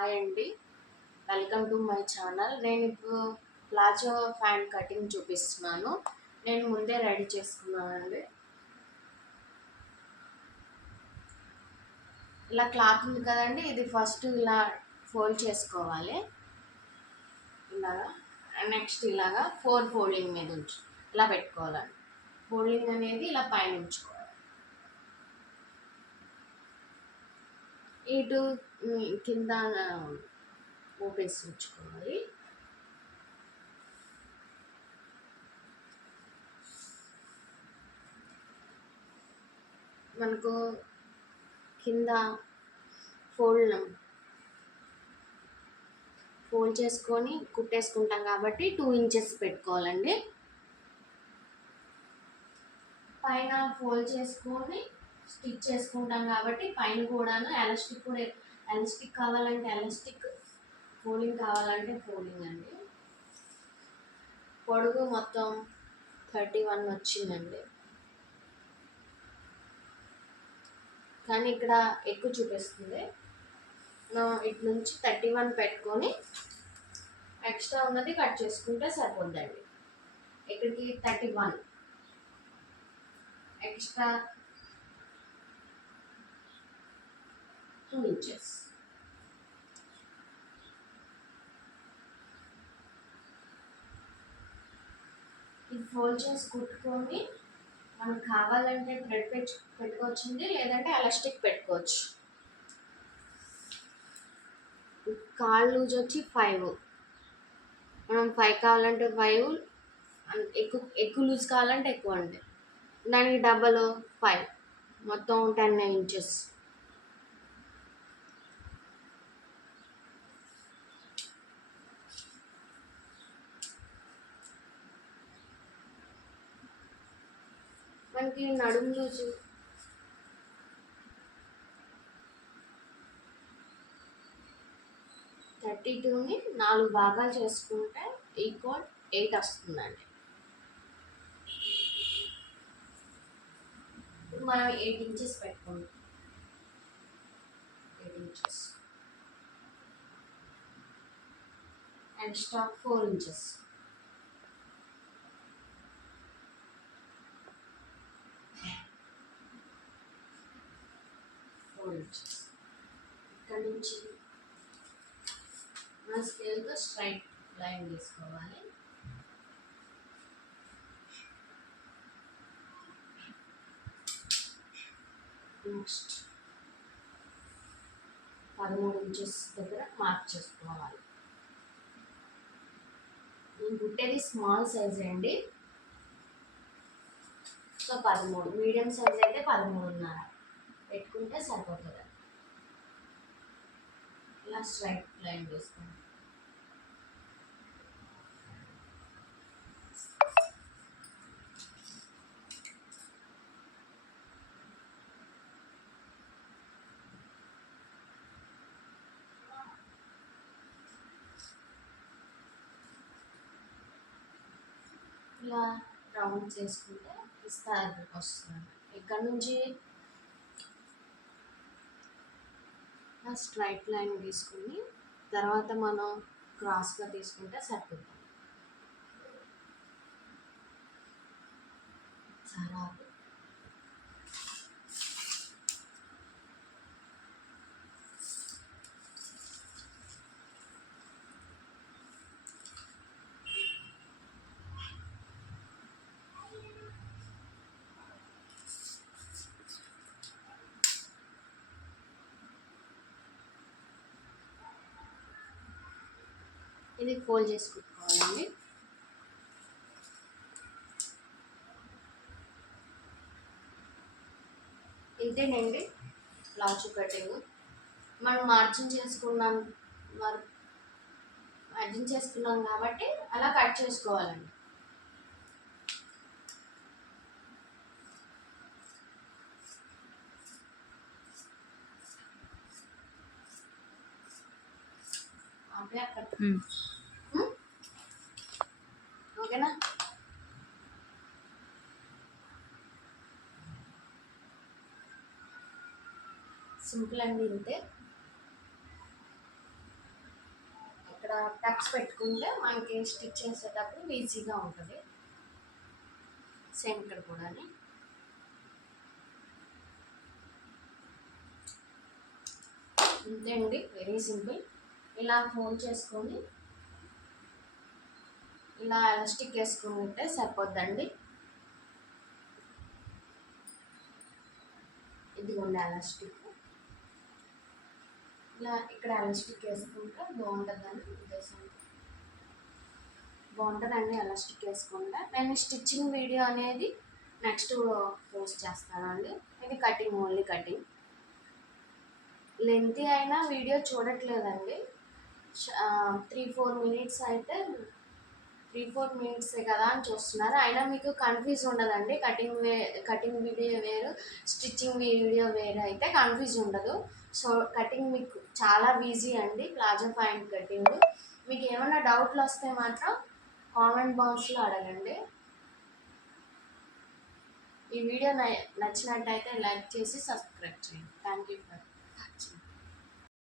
Hi అండి. Welcome to my channel. నేను ఇప్పుడు ప్లాజో ఫ్యాన్ కటింగ్ చూపిస్తున్నాను. నేను ముందే రెడీ చేసుకున్నానండి. ఇలా క్లాత్ ఉంది కదండి, ఇది ఫస్ట్ ఇలా ఫోల్డ్ చేసుకోవాలి. ఇలాగా నెక్స్ట్ ఇలాగా 4 ఫోల్డింగ్ మీద ఇలా పెట్టుకోవాలండి. ఫోల్డింగ్ అనేది ఇలా పైన ఉంచుకోవాలి. ఇటు కింద ఓపెన్స్ ఉంచుకోవాలి. మనకు కింద ఫోల్డ్ చేసుకొని కుట్టేసుకుంటాం కాబట్టి 2 ఇంచెస్ పెట్టుకోవాలండి. పైన ఫోల్డ్ చేసుకొని స్టిచ్ చేసుకుంటాం కాబట్టి పైన కూడా ఎలాస్టిక్ కావాలంటే ఎలాస్టిక్, ఫోల్డింగ్ కావాలంటే ఫోల్డింగ్ అండి. పొడుగు మొత్తం 31 వచ్చిందండి, కానీ ఇక్కడ ఎక్కువ చూపిస్తుంది. ఇటు నుంచి 31 పెట్టుకొని ఎక్స్ట్రా ఉన్నది కట్ చేసుకుంటే సరిపోద్దండి. ఇక్కడికి 31 ఎక్స్ట్రా 2 ఇంచెస్. ఇది ఫోల్డ్ చేసి కుట్టుకొని మనకు కావాలంటే థ్రెడ్ పెట్టుకోవచ్చండి, లేదంటే ఎలాస్టిక్ పెట్టుకోవచ్చు. కాల్ లూజ్ వచ్చి 5, మనం 5 కావాలంటే 5, ఎక్కువ లూజ్ కావాలంటే ఎక్కువ అంటే దానికి డబల్ 5, మొత్తం 10 ఇంచెస్. మనకి నడుము లూజు 32ని 4 భాగాలు చేసుకుంటే ఈక్వల్ 8 వస్తుందండి. మనం 8 ఇంచెస్ పెట్టుకుంటాం. 8 ఇంచెస్ ఎక్స్ట్రా 4 ఇంచెస్. ఇక్కడ నుంచి మన స్కేల్తో స్ట్రైట్ లైన్ తీసుకోవాలి. నెక్స్ట్ 13 ఇంచెస్ దగ్గర మార్క్ చేసుకోవాలి. నేను కుట్టేది స్మాల్ సైజ్ అండి, సో 13. మీడియం సైజ్ అయితే 13.5 పెట్టుకుంటే సరిపోతుంది. ఇలా స్ట్రైట్ లైన్ వేసుకోండి. ఇలా రౌండ్ చేసుకుంటే పిస్తా దగ్గరికి వస్తుంది. ఇక్కడ నుంచి స్ట్రైట్ లైన్ తీసుకుని తర్వాత మనం క్రాస్గా తీసుకుంటే సరిపోతుంది. సరాలు ఇది ఫోల్డ్ చేసి కుట్టుకోవాలండి. ఇంతేనండి ప్లాజో కటింగ్. మనం మార్జిన్ చేసుకున్నాం కాబట్టి అలా కట్ చేసుకోవాలండి. ఓకేనా? సింపుల్ అండి, ఇంతే. ఇక్కడ టక్స్ పెట్టుకుంటే మనకి స్టిచ్ చేసేటప్పుడు ఈజీగా ఉంటుంది. సేమ్ ఇక్కడ కూడా అంతే అండి, వెరీ సింపుల్. ఇలా ఫోల్డ్ చేసుకొని ఇలా ఎలాస్టిక్ వేసుకుంటే సరిపోద్దండి. ఇదిగోండి ఎలాస్టిక్, ఇలా ఇక్కడ ఎలాస్టిక్ వేసుకుంటే బాగుంటుందని ఉద్దేశం. బాగుంటుందండి ఎలాస్టిక్ వేసుకుంటే. నేను స్టిచ్చింగ్ వీడియో అనేది నెక్స్ట్ పోస్ట్ చేస్తానండి. ఇది కటింగ్, ఓన్లీ కటింగ్. లెంతీ అయినా వీడియో చూడట్లేదండి. 3-4 మినిట్స్ అయితే 3-4 మినిట్సే కదా అని చూస్తున్నారు. అయినా మీకు కన్ఫ్యూజ్ ఉండదండి. కటింగ్ వీడియో వేరు, స్టిచ్చింగ్ వీడియో వేరు అయితే కన్ఫ్యూజ్ ఉండదు. సో కటింగ్ మీకు చాలా ఈజీ అండి, ప్లాజో పాయింట్ కటింగ్. మీకు ఏమైనా డౌట్లు వస్తే మాత్రం కామెంట్ బాక్స్లో అడగండి. ఈ వీడియో నచ్చినట్టయితే లైక్ చేసి సబ్స్క్రైబ్ చేయండి. Thank you for watching.